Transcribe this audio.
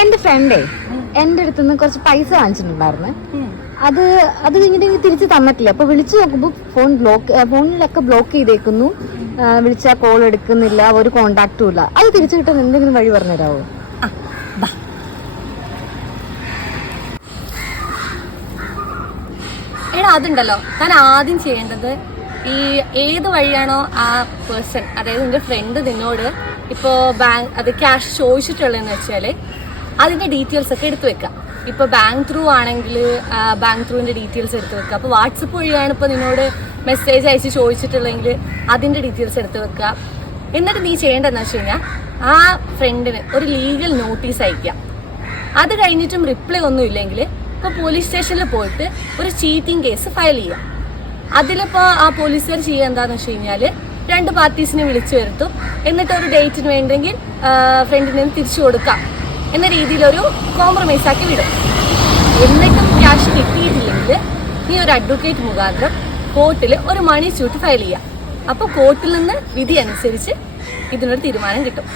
എന്റെ ഫ്രണ്ടേ എന്റെ അടുത്തുനിന്ന് കുറച്ച് പൈസ വാങ്ങിച്ചിട്ടുണ്ടായിരുന്നു. അത് കഴിഞ്ഞിട്ട് തിരിച്ച് തന്നിട്ടില്ല. അപ്പൊ വിളിച്ചു നോക്കുമ്പോ ഫോണിലൊക്കെ ബ്ലോക്ക് ചെയ്തേക്കുന്നു. വിളിച്ചാൽ കോൾ എടുക്കുന്നില്ല, ഒരു കോണ്ടാക്റ്റും ഇല്ല. അത് തിരിച്ചു കിട്ടാൻ എന്തെങ്കിലും വഴി പറഞ്ഞു തരാമോ? എടാ അതുണ്ടല്ലോ, താൻ ആദ്യം ചെയ്യേണ്ടത് ഈ ഏത് വഴിയാണോ ആ പേഴ്സൺ, അതായത് നിന്റെ ഫ്രണ്ട് നിന്നോട് ഇപ്പോ അത് ക്യാഷ് ചോദിച്ചിട്ടുള്ളതെന്ന് വെച്ചാല് അതിന്റെ ഡീറ്റെയിൽസ് ഒക്കെ എടുത്തു വെക്കാം. ഇപ്പൊ ബാങ്ക് ത്രൂ ആണെങ്കിൽ ബാങ്ക് ത്രൂവിന്റെ ഡീറ്റെയിൽസ് എടുത്തു വെക്കുക. അപ്പൊ വാട്സപ്പ് വഴിയാണ് ഇപ്പൊ നിന്നോട് മെസ്സേജ് അയച്ച് ചോദിച്ചിട്ടുള്ളെങ്കിൽ അതിന്റെ ഡീറ്റെയിൽസ് എടുത്തു വെക്കുക. എന്നിട്ട് നീ ചെയ്യേണ്ടതെന്ന് വെച്ച് കഴിഞ്ഞാൽ ആ ഫ്രണ്ടിന് ഒരു ലീഗൽ നോട്ടീസ് അയക്കുക. അത് കഴിഞ്ഞിട്ടും റിപ്ലൈ ഒന്നും ഇല്ലെങ്കിൽ ഇപ്പൊ പോലീസ് സ്റ്റേഷനിൽ പോയിട്ട് ഒരു ചീറ്റിംഗ് കേസ് ഫയൽ ചെയ്യുക. അതിലിപ്പോ ആ പോലീസുകാർ ചെയ്യുക എന്താന്ന് വെച്ച് കഴിഞ്ഞാല് 2 പാർട്ടീസിനെ വിളിച്ചു വരുത്തും. എന്നിട്ട് ഒരു ഡേറ്റിന് വേണ്ടെങ്കിൽ ഫ്രണ്ടിന് തിരിച്ചു കൊടുക്കാം എന്ന രീതിയിലൊരു കോംപ്രമൈസ് ആക്കി വിടും. എന്നിട്ടും ക്യാഷ് കിട്ടിയിട്ടില്ലെങ്കിൽ നീ ഒരു അഡ്വക്കേറ്റ് മുഖാന്തരം കോർട്ടിൽ ഒരു മണി സ്യൂട്ട് ഫയൽ ചെയ്യാം. അപ്പോൾ കോർട്ടിൽ നിന്ന് വിധി അനുസരിച്ച് ഇതിനൊരു തീരുമാനം കിട്ടും.